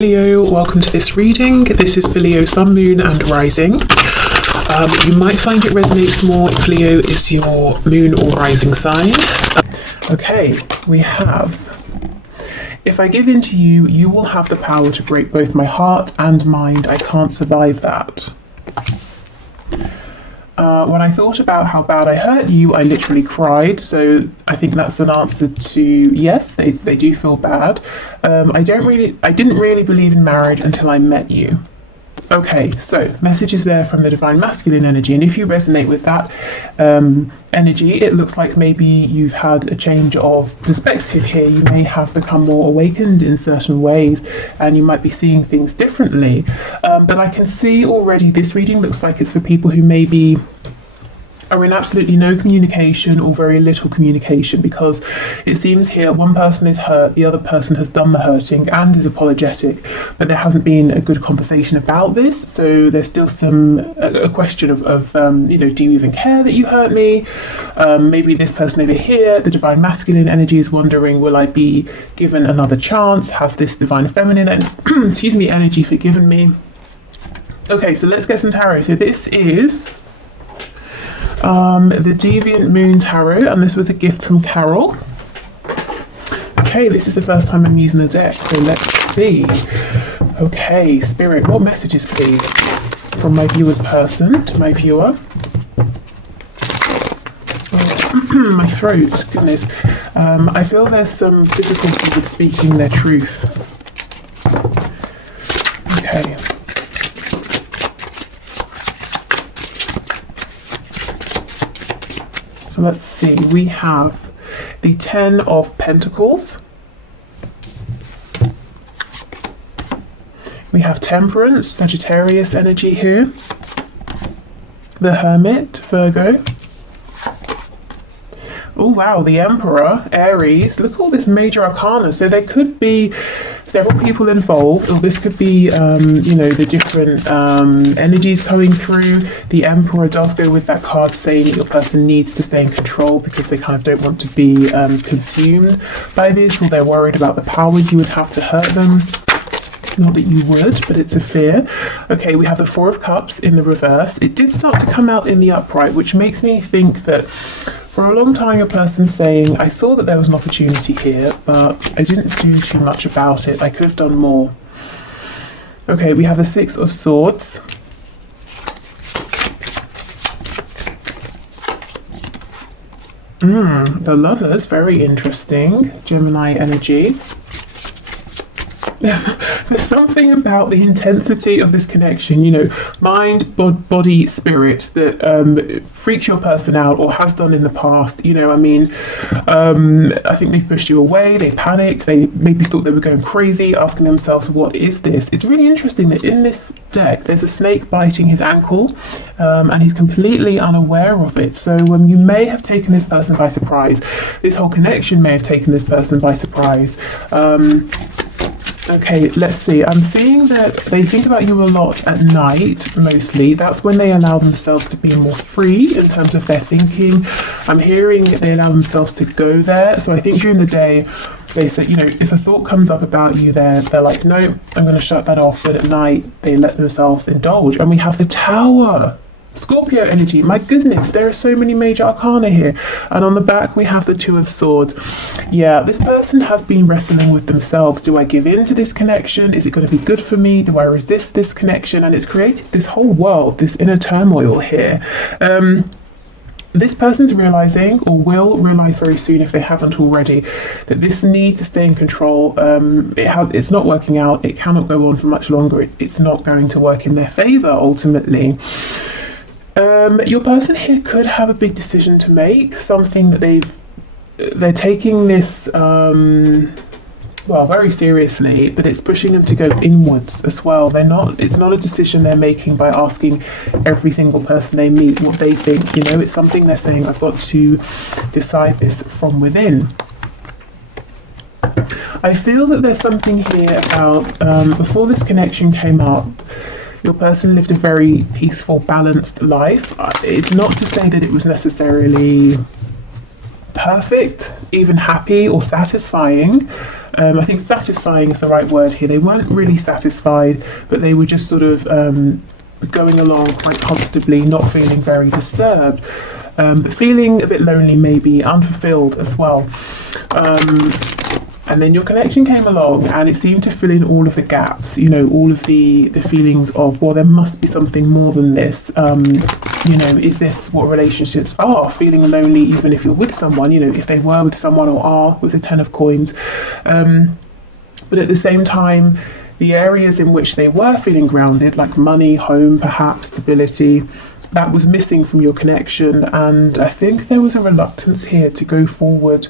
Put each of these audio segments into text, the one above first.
Leo, welcome to this reading. This is for Leo, Sun, Moon and Rising. You might find it resonates more if Leo is your moon or rising sign. Okay, we have, if I give in to you, you will have the power to break both my heart and mind. I can't survive that. When I thought about how bad I hurt you, I literally cried. So I think that's an answer to yes, they do feel bad. I didn't really believe in marriage until I met you. Okay, so messages there from the divine masculine energy, and if you resonate with that energy, it looks like maybe you've had a change of perspective here. You may have become more awakened in certain ways, and you might be seeing things differently. But I can see already this reading looks like it's for people who maybe are in absolutely no communication or very little communication, because it seems here one person is hurt, the other person has done the hurting and is apologetic, but there hasn't been a good conversation about this. So there's still a question of do you even care that you hurt me? Maybe this person over here, the divine masculine energy, is wondering, will I be given another chance? Has this divine feminine energy forgiven me? Okay, so let's get some tarot. So this is the Deviant Moon Tarot, and this was a gift from Carol. Okay, this is the first time I'm using the deck, so let's see. Okay, Spirit, what messages please from my viewer's person to my viewer? Oh, my throat, goodness. I feel there's some difficulty with speaking their truth. Okay. Let's see, we have the Ten of Pentacles. We have Temperance, Sagittarius energy here. The Hermit, Virgo. Oh wow, the Emperor, Aries. Look at all this major arcana. So there could be several people involved, or this could be, the different energies coming through. The Emperor does go with that card saying that your person needs to stay in control because they kind of don't want to be consumed by this, or they're worried about the power you would have to hurt them. Not that you would, but it's a fear. Okay, we have the Four of Cups in the reverse. It did start to come out in the upright, which makes me think that for a long time, a person saying, I saw that there was an opportunity here, but I didn't do too much about it. I could have done more. Okay, we have the Six of Swords. The Lovers, very interesting. Gemini energy. There's something about the intensity of this connection, mind, body, spirit, that freaks your person out or has done in the past. I think they've pushed you away, they panicked, they maybe thought they were going crazy, asking themselves, what is this? It's really interesting that in this deck there's a snake biting his ankle, and he's completely unaware of it. So you may have taken this person by surprise. This whole connection may have taken this person by surprise. Okay, let's see. I'm seeing that they think about you a lot at night, mostly. That's when they allow themselves to be more free in terms of their thinking. I'm hearing that they allow themselves to go there. So I think during the day, they say, if a thought comes up about you, they're like, no, I'm going to shut that off. But at night, they let themselves indulge. And we have the Tower. Scorpio energy, my goodness, there are so many major arcana here. And on the back we have the Two of Swords. Yeah, this person has been wrestling with themselves. Do I give in to this connection? Is it going to be good for me? Do I resist this connection? And it's created this whole world, this inner turmoil here. This person's realizing, or will realize very soon if they haven't already, that this need to stay in control, it's not working out. It cannot go on for much longer. It's not going to work in their favor ultimately. Your person here could have a big decision to make, something that they're taking this very seriously, but it's pushing them to go inwards as well. It's not a decision they're making by asking every single person they meet what they think. It's something they're saying, I've got to decide this from within. I feel that there's something here about before this connection came up, your person lived a very peaceful, balanced life. It's not to say that it was necessarily perfect, even happy or satisfying. I think satisfying is the right word here. They weren't really satisfied, but they were just sort of going along quite comfortably, not feeling very disturbed, but feeling a bit lonely, maybe unfulfilled as well. And then your connection came along and it seemed to fill in all of the gaps, you know, all of the feelings of, well, there must be something more than this. You know, is this what relationships are? Feeling lonely even if you're with someone, you know, if they were with someone or are with the 10 of coins. But at the same time, the areas in which they were feeling grounded, like money, home, perhaps, stability, that was missing from your connection. And I think there was a reluctance here to go forward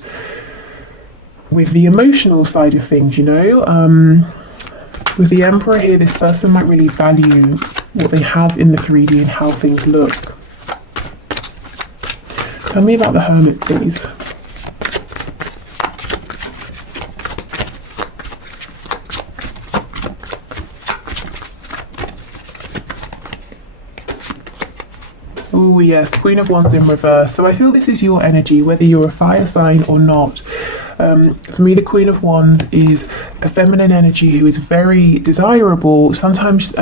with the emotional side of things, you know. With the Emperor here, this person might really value what they have in the 3D and how things look. Tell me about the Hermit, please. Oh yes, Queen of Wands in reverse. So I feel this is your energy, whether you're a fire sign or not. For me, the Queen of Wands is a feminine energy who is very desirable. Sometimes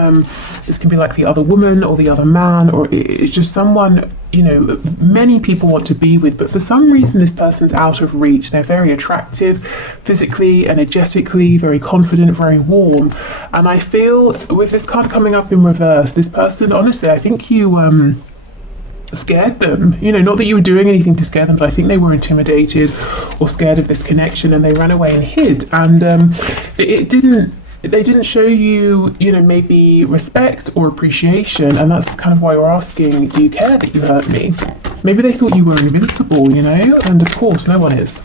this can be like the other woman or the other man, or it's just someone, you know, many people want to be with, but for some reason this person's out of reach. They're very attractive, physically, energetically, very confident, very warm. And I feel with this card coming up in reverse, this person, honestly, I think you scared them, you know, not that you were doing anything to scare them, but I think they were intimidated or scared of this connection and they ran away and hid. And they didn't show you, you know, maybe respect or appreciation, and that's kind of why we're asking, do you care that you hurt me? Maybe they thought you were invincible, you know, and of course no one is.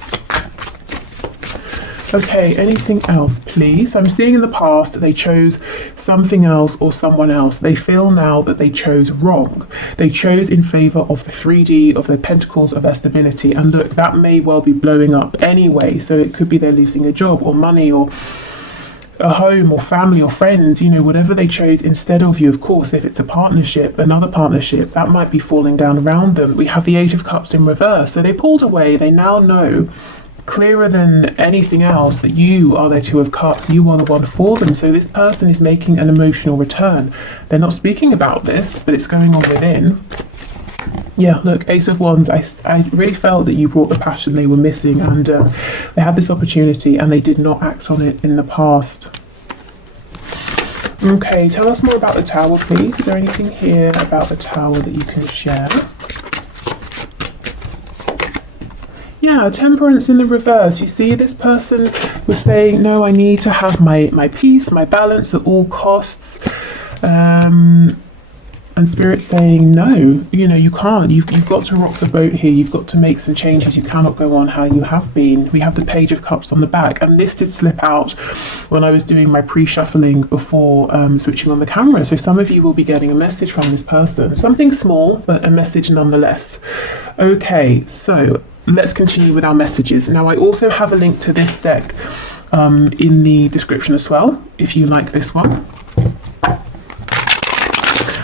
Okay, anything else, please? I'm seeing in the past that they chose something else or someone else. They feel now that they chose wrong. They chose in favour of the 3D, of their pentacles, of their stability. And look, that may well be blowing up anyway. So it could be they're losing a job or money or a home or family or friends, you know, whatever they chose instead of you. Of course, if it's a partnership, another partnership, that might be falling down around them. We have the 8 of Cups in reverse. So they pulled away. They now know, clearer than anything else, that you are their 2 of Cups, you are the one for them. So this person is making an emotional return. They're not speaking about this, but it's going on within. Yeah, look, Ace of Wands, I really felt that you brought the passion they were missing, and they had this opportunity and they did not act on it in the past. Okay, tell us more about the Tower, please. Is there anything here about the Tower that you can share? Yeah, Temperance in the reverse. You see, this person was saying, no, I need to have my peace, my balance at all costs. And Spirit's saying, no, you know, you can't. You've got to rock the boat here. You've got to make some changes. You cannot go on how you have been. We have the Page of Cups on the back. And this did slip out when I was doing my pre-shuffling before switching on the camera. So some of you will be getting a message from this person. Something small, but a message nonetheless. Okay, so let's continue with our messages. Now, I also have a link to this deck in the description as well, if you like this one.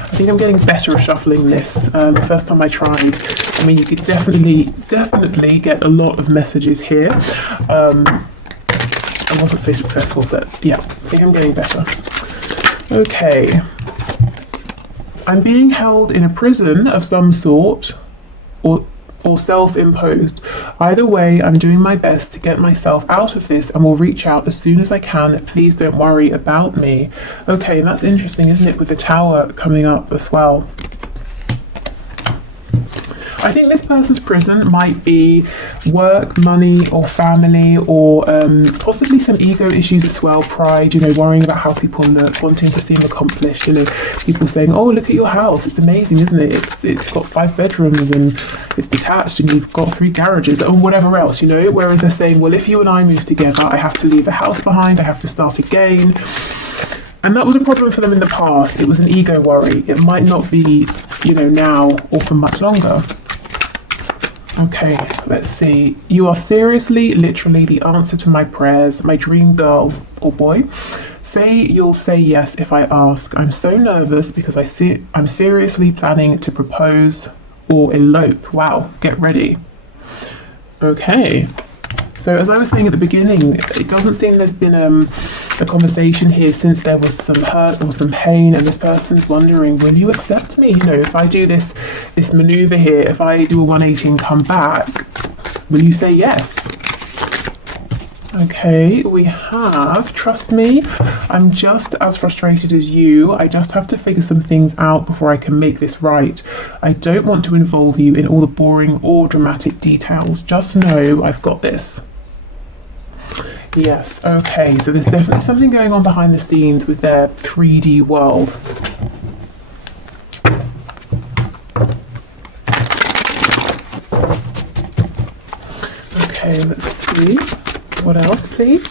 I think I'm getting better at shuffling this. The first time I tried, I mean, you could definitely get a lot of messages here. I wasn't so successful, but yeah, I think I'm getting better. Okay. I'm being held in a prison of some sort, or self-imposed. Either way, I'm doing my best to get myself out of this and will reach out as soon as I can. Please don't worry about me. Okay, and that's interesting, isn't it, with the Tower coming up as well. I think this person's prison might be work, money, or family, or possibly some ego issues as well, pride, you know, worrying about how people look, wanting to seem accomplished, you know, people saying, oh, look at your house, it's amazing, isn't it? It's got 5 bedrooms and it's detached and you've got 3 garages, or whatever else, you know, whereas they're saying, well, if you and I move together, I have to leave the house behind, I have to start again. And that was a problem for them in the past. It was an ego worry. It might not be, you know, now or for much longer. Okay, let's see. You are seriously, literally the answer to my prayers, my dream girl or boy. Say you'll say yes if I ask. I'm so nervous because I'm seriously planning to propose or elope. Wow, get ready. Okay. So as I was saying at the beginning, it doesn't seem there's been a conversation here since there was some hurt or some pain, and this person's wondering, will you accept me? You know, if I do this maneuver here, if I do a 180 and come back, will you say yes? Okay, we have, trust me, I'm just as frustrated as you. I just have to figure some things out before I can make this right. I don't want to involve you in all the boring or dramatic details. Just know I've got this. Yes, okay, so there's definitely something going on behind the scenes with their 3D world. Okay, let's see. What else, please?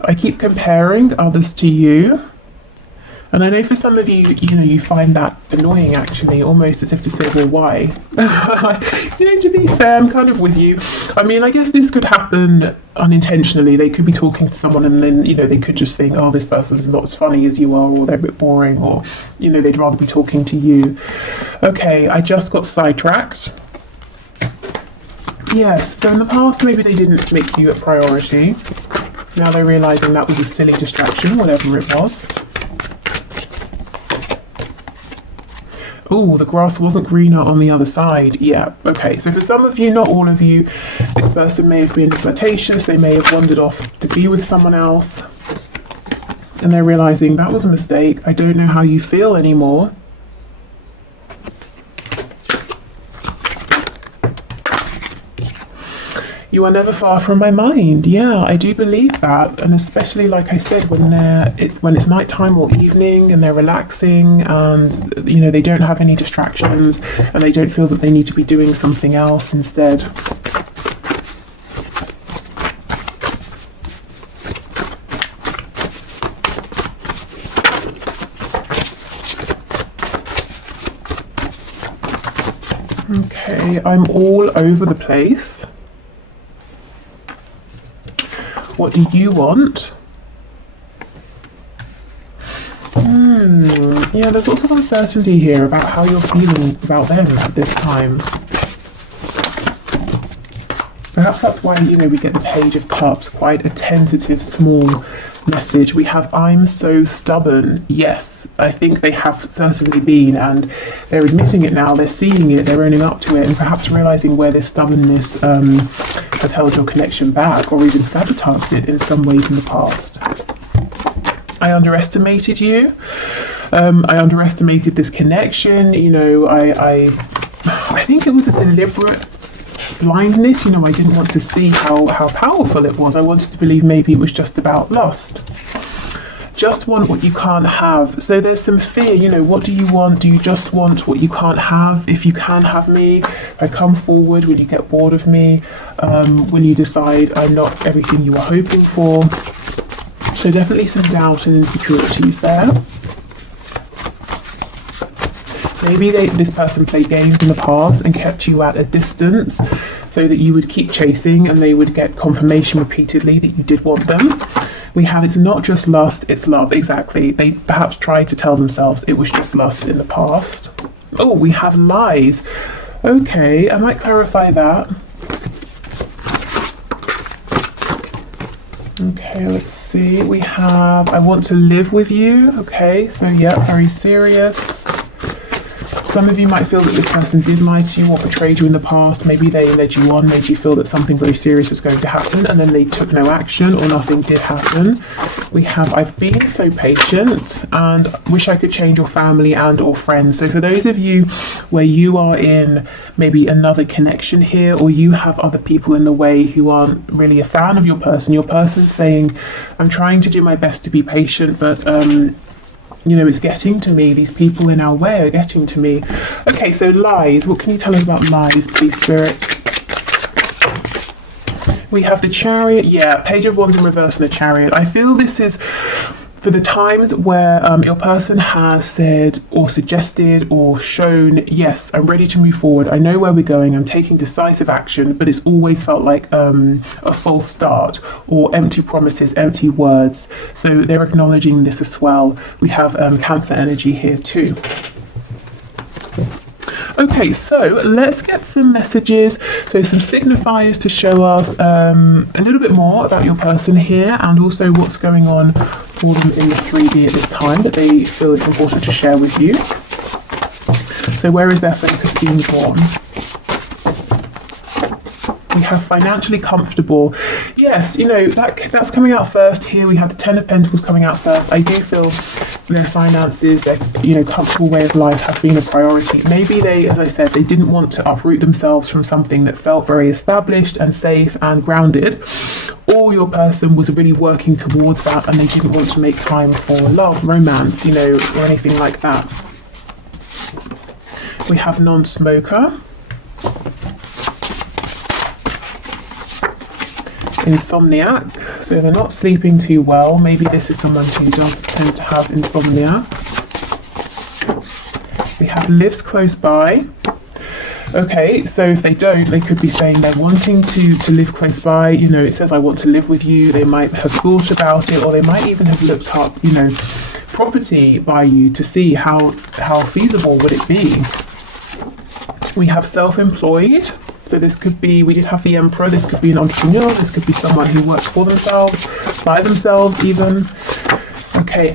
I keep comparing others to you. And I know for some of you, you find that annoying, actually, almost as if to say, well, why? To be fair, I'm kind of with you. I mean, I guess this could happen unintentionally. They could be talking to someone and then, they could just think, oh, this person's not as funny as you are, or they're a bit boring, or, they'd rather be talking to you. Okay, I just got sidetracked. Yes, so in the past, maybe they didn't make you a priority. Now they're realising that was a silly distraction, whatever it was. Oh, the grass wasn't greener on the other side. Yeah, okay. So for some of you, not all of you, this person may have been flirtatious. They may have wandered off to be with someone else. And they're realising that was a mistake. I don't know how you feel anymore. You are never far from my mind. Yeah, I do believe that, and especially like I said, when it's nighttime or evening and they're relaxing, and they don't have any distractions, and they don't feel that they need to be doing something else instead. Okay, I'm all over the place. What do you want? Yeah, there's lots of uncertainty here about how you're feeling about them at this time. Perhaps that's why, we get the Page of Cups, quite a tentative, small message. We have, I'm so stubborn. Yes, I think they have certainly been, and they're admitting it now, they're seeing it, they're owning up to it, and perhaps realising where this stubbornness has held your connection back, or even sabotaged it in some ways in the past. I underestimated you. I underestimated this connection. I think it was a deliberate blindness. I didn't want to see how powerful it was. I wanted to believe maybe it was just about lust. Just want what you can't have. So there's some fear. What do you want? Do you just want what you can't have? If you can have me, if I come forward, will you get bored of me? Will you decide I'm not everything you were hoping for? So definitely some doubt and insecurities there. Maybe this person played games in the past and kept you at a distance so that you would keep chasing and they would get confirmation repeatedly that you did want them. We have, it's not just lust, it's love. Exactly. They perhaps tried to tell themselves it was just lust in the past. Oh, we have lies. Okay, I might clarify that. Okay, let's see. We have, I want to live with you. Okay, so yeah, very serious. Some of you might feel that this person did lie to you or betrayed you in the past. Maybe they led you on, made you feel that something very serious was going to happen, and then they took no action or nothing did happen. We have, I've been so patient and wish I could change your family and or friends. So for those of you where you are in maybe another connection here, or you have other people in the way who aren't really a fan of your person's saying, I'm trying to do my best to be patient, but it's getting to me. These people in our way are getting to me. Okay, so lies. What can you tell us about lies, please, Spirit? We have the Chariot. Yeah, Page of Wands in reverse and the Chariot. I feel this is for the times where your person has said or suggested or shown, yes, I'm ready to move forward. I know where we're going. I'm taking decisive action, but it's always felt like a false start or empty promises, empty words. So they're acknowledging this as well. We have Cancer energy here too. Okay, so let's get some messages, so some signifiers to show us a little bit more about your person here, and also what's going on for them in the 3D at this time that they feel it's important to share with you. So where is their focus being drawn? We have financially comfortable. Yes, you know, that's coming out first here. We have the Ten of Pentacles coming out first. I do feel their finances, their, you know, comfortable way of life has been a priority. Maybe they, as I said, they didn't want to uproot themselves from something that felt very established and safe and grounded, or your person was really working towards that and they didn't want to make time for love, romance, you know, or anything like that. We have non-smoker. Insomniac, so they're not sleeping too well. Maybe this is someone who does tend to have insomnia. We have lives close by. Okay, so if they don't, they could be saying they're wanting to live close by. You know, it says I want to live with you. They might have thought about it, or they might even have looked up, you know, property by you to see how feasible would it be. We have self-employed. So this could be, we did have the Emperor, this could be an entrepreneur, this could be someone who works for themselves, by themselves even. Okay,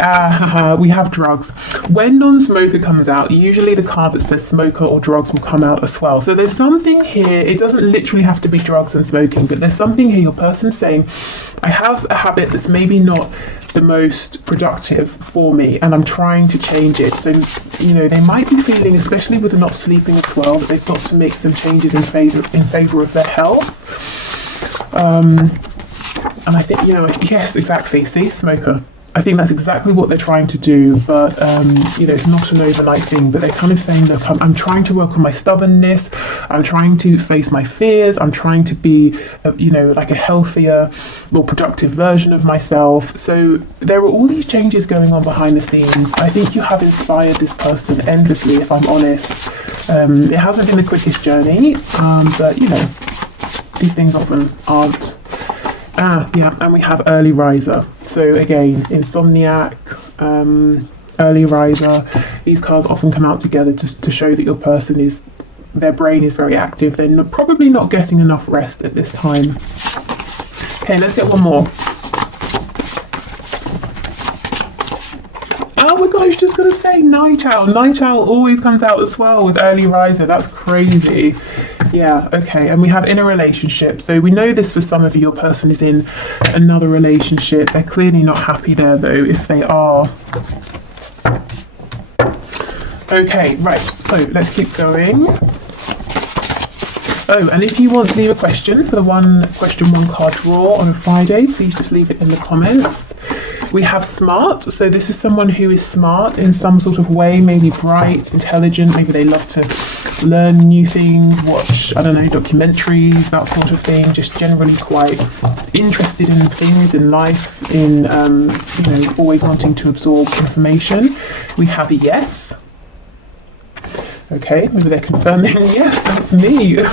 we have drugs. When non-smoker comes out, usually the card that says smoker or drugs will come out as well. So there's something here, it doesn't literally have to be drugs and smoking, but there's something here, your person's saying, I have a habit that's maybe not the most productive for me and I'm trying to change it. So, you know, they might be feeling, especially with the not sleeping as well, that they've got to make some changes in favor of their health. And I think, you know, yes, exactly, see, smoker. I think that's exactly what they're trying to do, but you know, it's not an overnight thing. But they're kind of saying, look, I'm trying to work on my stubbornness. I'm trying to face my fears. I'm trying to be, you know, like a healthier, more productive version of myself. So there are all these changes going on behind the scenes. I think you have inspired this person endlessly, if I'm honest. It hasn't been the quickest journey, but you know, these things often aren't. Yeah, and we have early riser. So again, insomniac, early riser. These cards often come out together to show that your person is, their brain is very active. They're probably not getting enough rest at this time. Okay, let's get one more. Oh my gosh, just gonna say night owl. Night owl always comes out as well with early riser. That's crazy. Yeah, okay, and we have in a relationship. So we know this for some of you, your person is in another relationship. They're clearly not happy there though, if they are. Okay, right, so let's keep going. Oh, and if you want to leave a question for the question one card draw on a Friday, please just leave it in the comments. We have smart, so this is someone who is smart in some sort of way, maybe bright, intelligent, maybe they love to learn new things, watch, I don't know, documentaries, that sort of thing, just generally quite interested in things, in life, in, you know, always wanting to absorb information. We have a yes. Okay, maybe they're confirming, yes, that's me. Okay.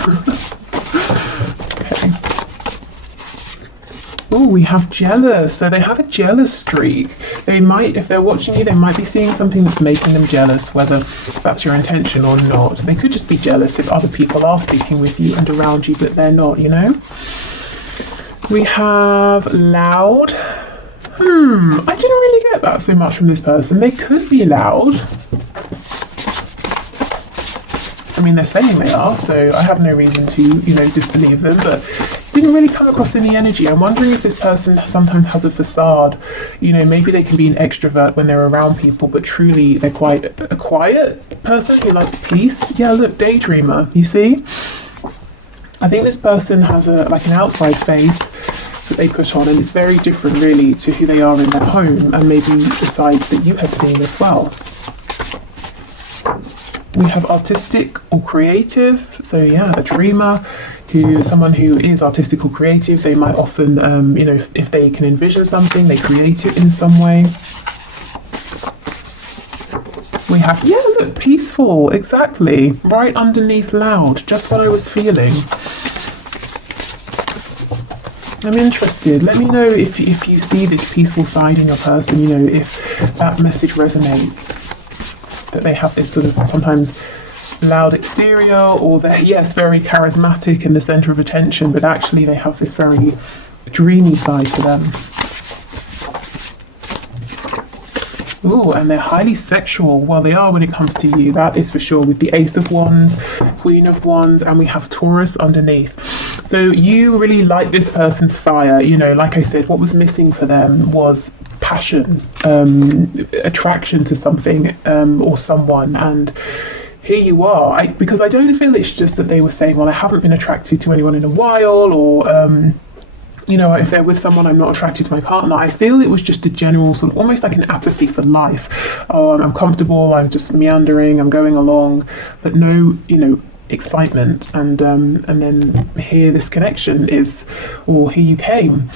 Oh, we have jealous. So they have a jealous streak. They might, if they're watching you, they might be seeing something that's making them jealous, whether that's your intention or not. They could just be jealous if other people are speaking with you and around you, but they're not, you know. We have loud. I didn't really get that so much from this person. They could be loud. I mean, they're saying they are, so I have no reason to, you know, disbelieve them, but didn't really come across in the energy. I'm wondering if this person sometimes has a facade. You know, maybe they can be an extrovert when they're around people, but truly they're quite a quiet person who likes peace. Yeah, look, daydreamer, you see? I think this person has like an outside face that they put on, and it's very different really to who they are in their home, and maybe the sides that you have seen as well. We have artistic or creative, so yeah, a dreamer, someone who is artistic or creative. They might often, you know, if they can envision something, they create it in some way. We have, yeah, look, peaceful, exactly, right underneath loud, just what I was feeling. I'm interested. Let me know if you see this peaceful side in your person, you know, if that message resonates. That they have this sort of sometimes loud exterior, or they're, yes, very charismatic and the center of attention, but actually they have this very dreamy side to them. Ooh, and they're highly sexual. Well, they are when it comes to you, that is for sure, with the Ace of Wands, Queen of Wands, and we have Taurus underneath. So you really like this person's fire. You know, like I said, what was missing for them was passion, attraction to something or someone, and here you are. Because I don't feel it's just that they were saying, well, I haven't been attracted to anyone in a while, or you know, if they're with someone, I'm not attracted to my partner. I feel it was just a general sort of almost like an apathy for life. Oh, I'm comfortable, I'm just meandering, I'm going along, but no, you know, excitement. And then here this connection is, or here you came.